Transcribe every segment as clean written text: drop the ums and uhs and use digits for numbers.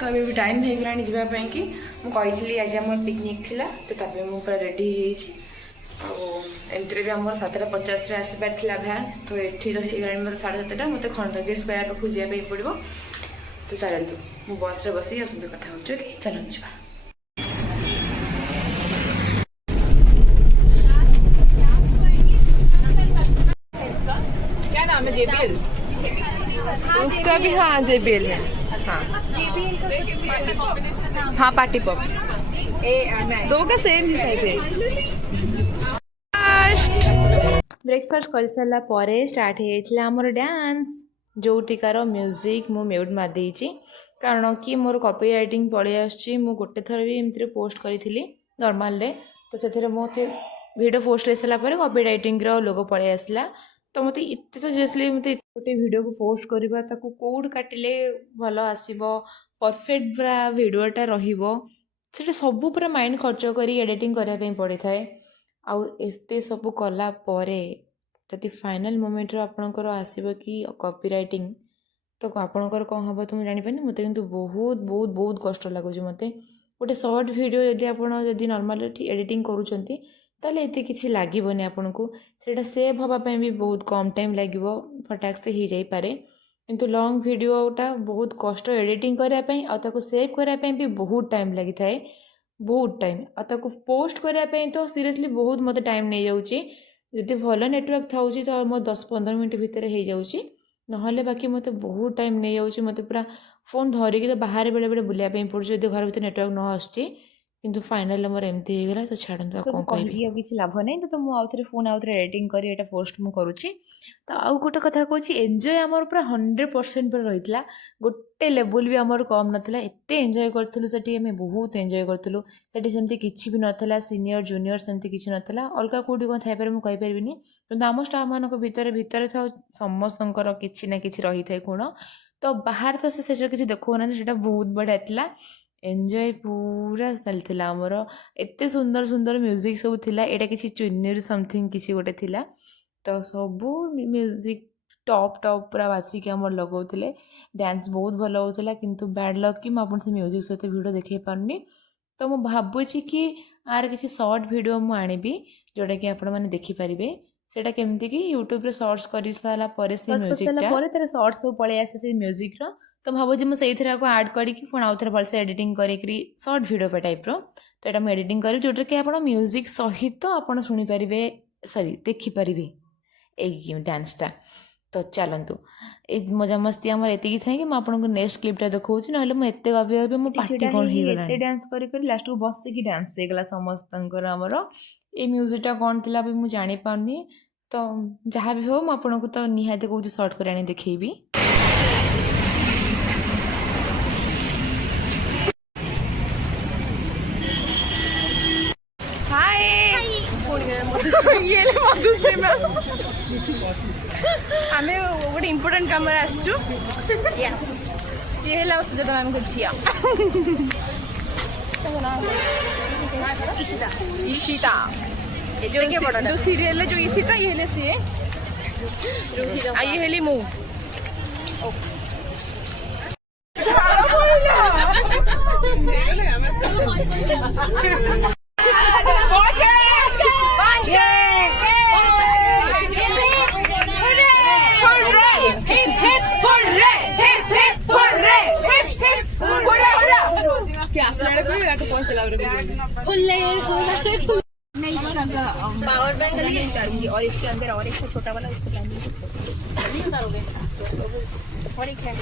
तो अभी भी टाइम हो गलानी जावाई कि मुझे आज आम पिकनिक थी तो तब मुझे पूरा रेडी एमती भी आम 7:50 आसबार था भैन तो ये तो हो मतलब 7:30 मतलब खंडगिरी स्क्वायर पाखु जावाई पड़ो तो चलतु मु बस रे बस कथा हो चलतु जा क्या नाम है JBL उसका भी हाँ JBL है हाँ हाँ पार्टी पॉप दो का सेम ही साइज ब्रेकफास्ट कर सारा पर स्टार्ट होता आमर डांस जोटिकार म्यूजिक मु म्यूट मारदे कारण कि मोर कॉपी राइटिंग पड़े आसुची मु गोटे थर भी एमती पोस्ट करी नॉर्मल रे तो से मत वीडियो पोस्ट हो सारापर कॉपी राइटिंग लोगो पड़े आसला तो मत एत सीरियसली मत गोटे वीडियो को पोस्ट करवा ताकू कौट काटिले भल आसब परफेक्ट पूरा वीडियोटा रहा सबू पूरा माइंड खर्च कर एडिटिंग करने पड़ी थाए आउ एते सब कला परे जदि फाइनल मोमेंट आपणकर आसब कि कॉपी राइटिंग तो आपणकर कौन हम तो मुझे जानीपारे मत कि बहुत बहुत बहुत कष्ट लगुच मत गोटे सर्ट वीडियो जदि आप नॉर्मल एडिटिंग करूँच ताले एते किसी लागबनी आपन को सेटा सेव होगापी भी बहुत कम टाइम लगे फटाक से हो जापे किंतु लॉन्ग वीडियोटा बहुत कष्ट एडिटिंग करने आउ सेव करने भी बहुत टाइम लगी थाए बहुत टाइम आउ पोस्ट करने तो सीरियसली बहुत मत टाइम नहीं जाऊँगी जदि भल नेटवर्क था तो मो 10-15 मिनट भितर हो जाऊँगी नहले बाकी मत बहुत टाइम नहीं जाऊँगी मत पूरा फोन धरिकी तो बाहर बेले बेले बुलाया पड़े जब घर भर नेटवर्क न आसुची किंतु फाइनल मोर एमती होगा तो छाड़ू कौन कह किसी लाभ नहीं तो मुझे फोन आउ थे एडिटिंग कर एटा पोस्ट मु करुच्ची तो आउ गोटे कथा कहूँ एंजॉय आमर पूरा 100% पर रही है गोटे लेवल भी आमर कम नाला एत एंजॉय करूँ से बहुत एंजॉय करूँ सेमती किसी भी नाला सीनियर जूनियर सेमती किसी नाला अलग कौटी कौन थी मुझे कहीपरि कि आम स्टाफ मान भितर था समस्तर किसी ना कि रही है गुण तो बाहर तो से किसी देखना से बहुत बढ़िया था एंजॉय पूरा चलता आमर एत सुंदर सुंदर म्यूजिक सब थिला एटा किसी चुन्नीर समथिंग किसी गोटे थिला तो सबू म्यूजिक टॉप टॉप पूरा बासिक आम लगौले डांस बहुत भल होता किंतु बैड लक कि मुझे से म्यूजिक सहित वीडियो देखे पारनी तो मुझे भावुची कि आर किसी शॉर्ट वीडियो मुझे आनिबी जोटा कि आपण मैंने देखिपारे सेटा केमती कि यूट्यूब रे सर्च कर सारा पर से म्यूजिकटा तार शॉर्ट्स सब पळे आसे से म्यूजिक रो तो भावुची मुझे से आड करके पुणी आउ थे भलसे एडिटिंग करी सर्ट वीडियो टाइप रो तो यहाँ मुझे एडिटिंग करी जोटा कि आप म्यूजिक सहित आप शुणिपारे सॉरी देखिपारे ये डांसटा तो चलतु ये मजामस्ती आम एति था कि मुझे नेक्स्ट क्लिपटा देखा ना मुझे गपी गपी मो पार्टी कौन हो डांस कर लास्ट को बसिकी डांस होगा समस्त आमर ये म्यूजिकटा कौन थी भी मुझे जापानी तो जहाँ भी हो आपको तो निहाती कौन सर्ट कर देखी आमे गोटे इम्पोर्टेंट काम आसचु ये है सुजाता मैम को झिया इशिता इशिता जो सीरियल जो इशिता ये हेले सी आ ये हेली मु पावर बैंक उतारूंगी और इसके अंदर और एक छोटा वाला उसको नहीं उतारोगे और एक है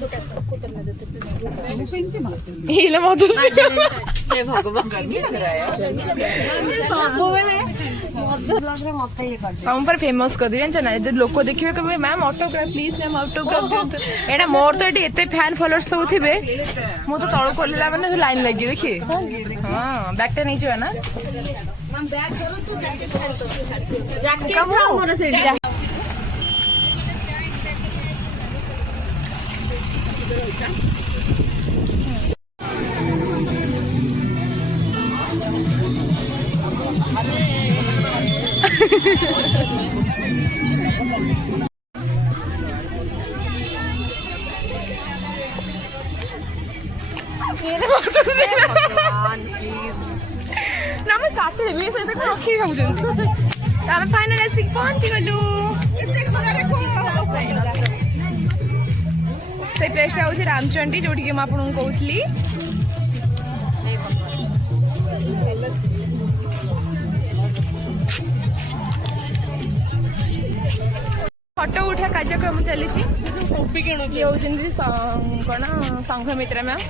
छोटा सा को करना देते हे भगवान पर फेमस कर दिए ना जो लोक देखिए कि ma'am autograph please ma'am autograph दिंतु एटा मोर तो एटी एते फैन फॉलोअर्स सब थिबे मु तो तळ कोल्ला माने लाइन लगी देखिए हां बैकटा नहीं जो ना मैम बैक करो तो जैकेट कम हो मोर से ना मैं काटे देबी से तक रखी खाउछंती तार फाइनल आसी पहुंची गलु से प्लेस टा होची रामचंडी जोठी के म आपन कहउथली फोटो उठा कार्यक्रम चली कौन संघमित्रा मैम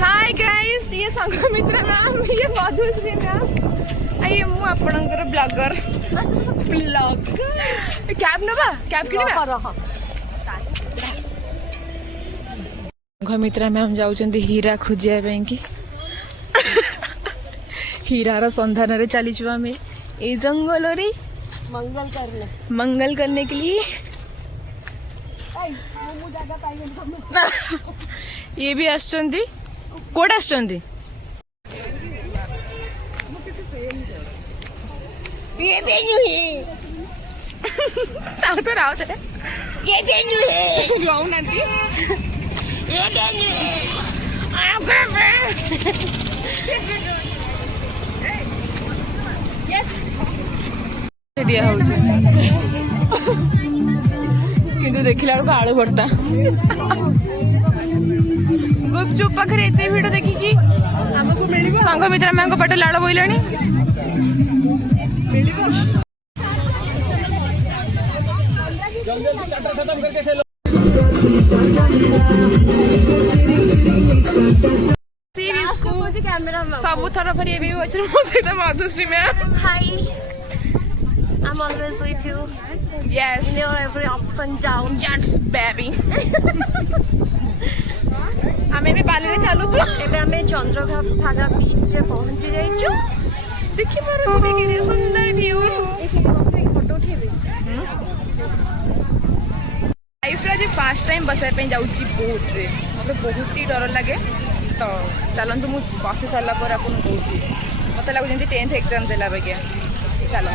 हाय गाइस ये संघमित्रा मैम ये मधुश्री मैम ये मु आपणकर ब्लॉगर कैब नबा कैब किनिबा संघमित्रा मैम जाउचंती हीरा खोजिया ପାଇଁ कि हीरार संधान रे चलीछु आमे ए जंगल रे मंगल करने के लिए ये भी आसचंदी कोड आसचंदी ये वेन्यू है ताऊ तो राव थे ये वेन्यू है गाँव नंदी ये वेन्यू है दिया होचे किंतु देखिला बेलू आलू भर्ता गुपचुप पाखे एत भिड़ देखिकी संघमित्रा मैम पटे लाड़ बोला सब थर फेर ये मो सहित Madhushree ma'am Hi, I'm always with you yes in your every ups and downs. yes baby आमे भी बाली रे चालू छु एबे हमें चंद्रभागा बीच रे पहुंची जाइछु देखि मारो तुम्हें के सुंदर व्यू फोटो उठेबे लाइफ रे जे फर्स्ट टाइम बसाय पे जाउची बोट रे मते बहुत ही डर लागे तो चलंतु मु बसी साला पर आपन कहूची मते लागु जंती 10th एग्जाम देला बगिया चलो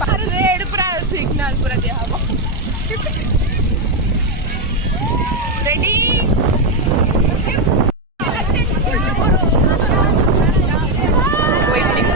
पार रेड पूरा सिग्नल पूरा दिया हबो रेडी वेटिंग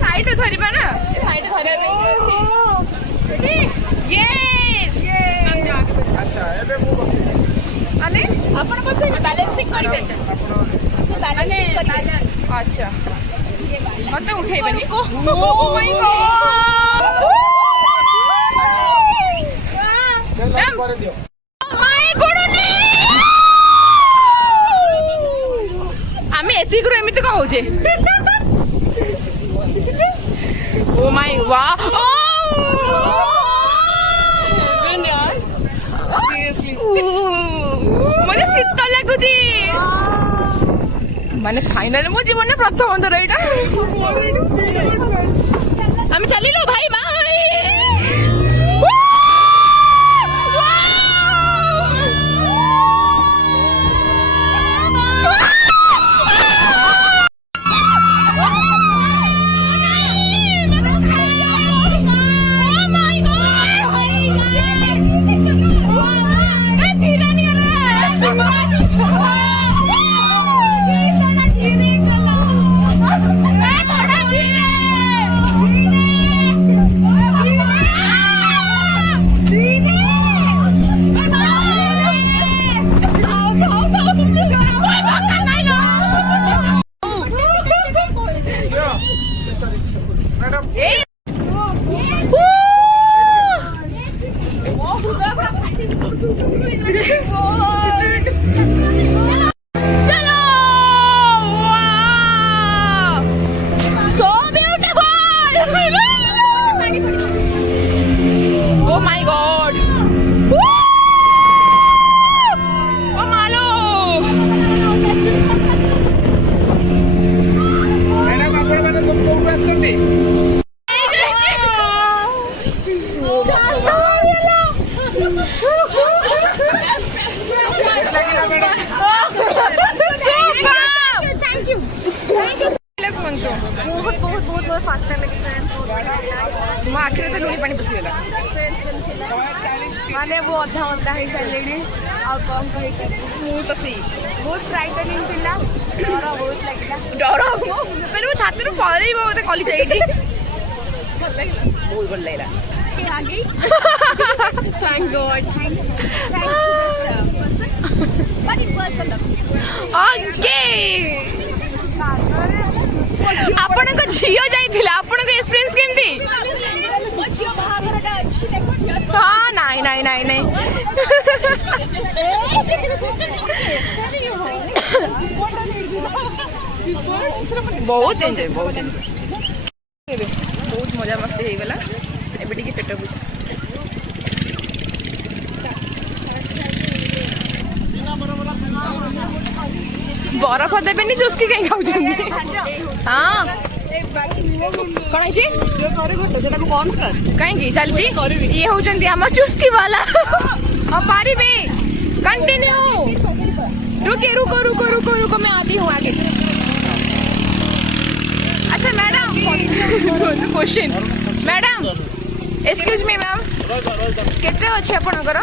साइड धरबा ना साइड धरबा यस अच्छा एबे मु बसी माने आपण बसे बैलेंसिंग करबे माने बैलेंस अच्छा मते उठेबनी ओ माय गॉड मैम कर दियो माय गुडनी आमे एति करू एमिति कहउजे Oh my wow! Oh! Heaven yaar. Seriously. मुझे शीत लगुची माने फाइनल मु जीवन प्रथम थर एटा हम चलिलो भाई bye Oh my god! Oh malo! Madam ଆପଣମାନେ ସବୁ କୋଉଠୁ ଆସିଛନ୍ତି? बहुत फर्स्ट टाइम एक्सपीरियंस ମୋ ଆଖିରେ ତ ଲୁଣି ପାଣି ପଶିଗଲା। माने वो अधा अधा ही सारे ଆଉ କଣ କହିପାରିବି ମୁଁ ତ ସେଇ ବହୁତ ଫ୍ରାଇଟନିଂ ଥିଲା ଡର ବହୁତ ଲାଗିଲା ଡର ମାନେ ମୋ ଛାତିରୁ ପଳେଇବ ମୋତେ କଲି ସେଇଠି ବହୁତ ଭଲ ଲାଗିଲା। थैंक गॉड थैंक्स ଓକେ ଆପଣଙ୍କ ଝିଅ ଯାଇଥିଲା ଆପଣଙ୍କ ଏକ୍ସପିରିଏନ୍ସ କେମିତି? ହଁ ନାଇଁ ନାଇଁ ନାଇଁ ନାଇଁ ବହୁତ ଏନ୍ଜୟ ବହୁତ ଏନ୍ଜୟ ଏବେ ବହୁତ ମଜାମସ୍ତି ହେଇଗଲା। ଏବେ ଟିକେ ପେଟ ବୁଝ ବରଫ ଦେବେନି ଚୁସ୍କି କାହିଁ ଖାଉଛନ୍ତି? ହଁ କଣ ହେଇଛି କାହିଁକି ଚାଲିଛି ଇଏ ହଉଛନ୍ତି ଆମ ଚୁସ୍କି ବାଲା ଆଉ ପାରିବେ कंटिन्यू रुके रुको रुको रुको रुको मैं आती हूँ आगे। अच्छा madam question madam excuse me ma'am केते अच्छे आपणकर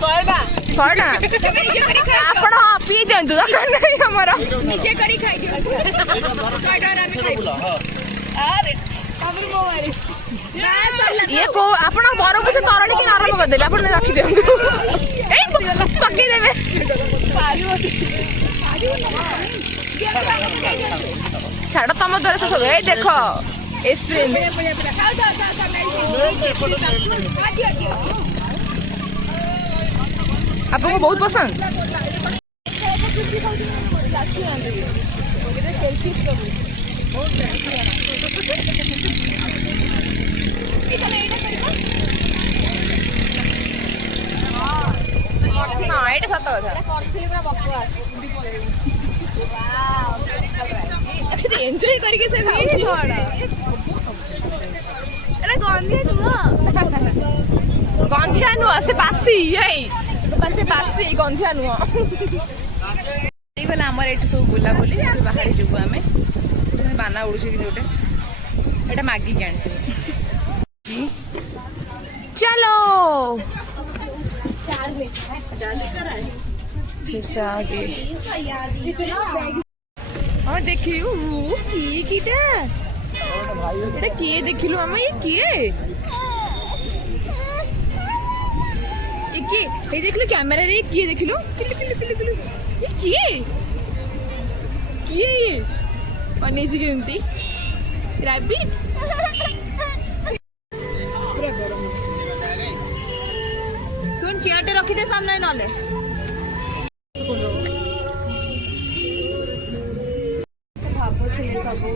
100 टका ଆପଣ ପିଇ ଦିଅନ୍ତୁ ଦରକାର ନାହିଁ ଆମର ନିଜେ କରି ଖାଇଦିଅ 100 ଟଙ୍କା ଆମେ ଖାଇବୁ। ଇଏ କୋ ଆପଣ ବରକୁ ସେ ତରଳିକି ନରମ କରିଦେଲେ ଆପଣ ରଖିଦିଅନ୍ତୁ ଏଇ ପକେଇଦେବେ ଛାଡ଼ ତମ ଦ୍ୱାରା ସେ ସବୁ ଏଇ ଦେଖ ଏକ୍ସପିରିଏନ୍ସ ଆପଣଙ୍କୁ ବହୁତ ପସନ୍ଦ। ହଁ ଏଇଟା ସତ କଥା ଏନ୍ଜୟ କରିକି ସେ ଖାଉଛି ଗନ୍ଧିଆ ନୁହଁ ସେ ବାସି ଏଇ ସେ ବାସି ଗନ୍ଧିଆ ନୁହଁ। ହେଇଗଲା ଆମର ଏଇଠୁ ସବୁ ବୁଲାବୁଲି ବାହାରେ ଯିବୁ ଆମେ ବାନା ଉଡୁଛି କି ଗୋଟେ ଏଇଟା ମାଗିକି ଆଣିଛି चलो फिर से आगे हाँ देखिलु किए এটা কিয়ে দেখিলু আমি কিয়ে কি এই দেখলু ক্যামেরা রে কিয়ে দেখিলু কিলু কিলু কিলু কিলু এ কিয়ে কিয়ে অনেজি কেমতি র‍্যাবিট सुन चेयरटे रखी दे सामने नले ଭାବୁଥିଲି ସବୁ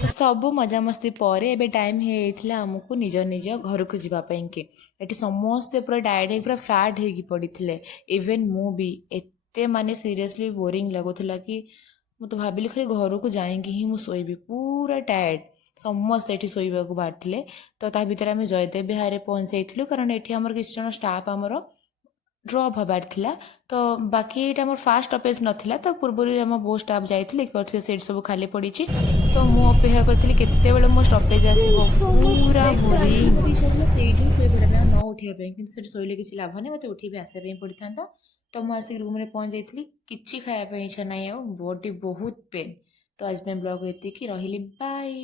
तो सब मजामस्ती पर एबे टाइम होता आमको निज निज घर को जावाई कि ये समस्ते पूरा टायर्ड है पूरा फ्लाट हो पड़ी इवेन मु भी एते माने सीरियसली बोरिंग लगुला कि मुझे तो भाविली खाली घर को जाएंगे ही मुझे शोबी पूरा टायर्ड समस्ते ये शोवा बाहर तो ता भर आम जयदेव विहार पहुँचाई कारण ये किसी जन स्टाफ आमर ଡ୍ରପ୍ ହେବାର ଥିଲା ତ ବାକି ଏଇଟା ମୋର ଫାଷ୍ଟ ଷ୍ଟପେଜ୍ ନଥିଲା ତ ପୂର୍ବରୁ ଆମ ବସ୍ ଷ୍ଟାଫ୍ ଯାଇଥିଲେ ଦେଖିପାରୁଥିବେ ସିଟ୍ ସବୁ ଖାଲି ପଡ଼ିଛି ତ ମୁଁ ଅପେକ୍ଷା କରିଥିଲି କେତେବେଳେ ମୋ ଷ୍ଟପେଜ୍ ଆସିବ ପୁରା ବୋରିଂ ସେଇଠି ଶୋଇପଡ଼ିବା ପାଇଁ ନ ଉଠିବା ପାଇଁ କିନ୍ତୁ ସେଠି ଶୋଇଲେ କିଛି ଲାଭ ନାହିଁ ମୋତେ ଉଠିକି ଆସିବା ପାଇଁ ପଡ଼ିଥାନ୍ତା ତ ମୁଁ ଆସିକି ରୁମ୍ରେ ପହଞ୍ଚି ଯାଇଥିଲି କିଛି ଖାଇବା ପାଇଁ ଇଚ୍ଛା ନାହିଁ ଆଉ ବଡି ବହୁତ ପେନ୍ ତ ଆଜି ପାଇଁ ବ୍ଲଗ୍ ଏତିକି ରହିଲି ବାଇ।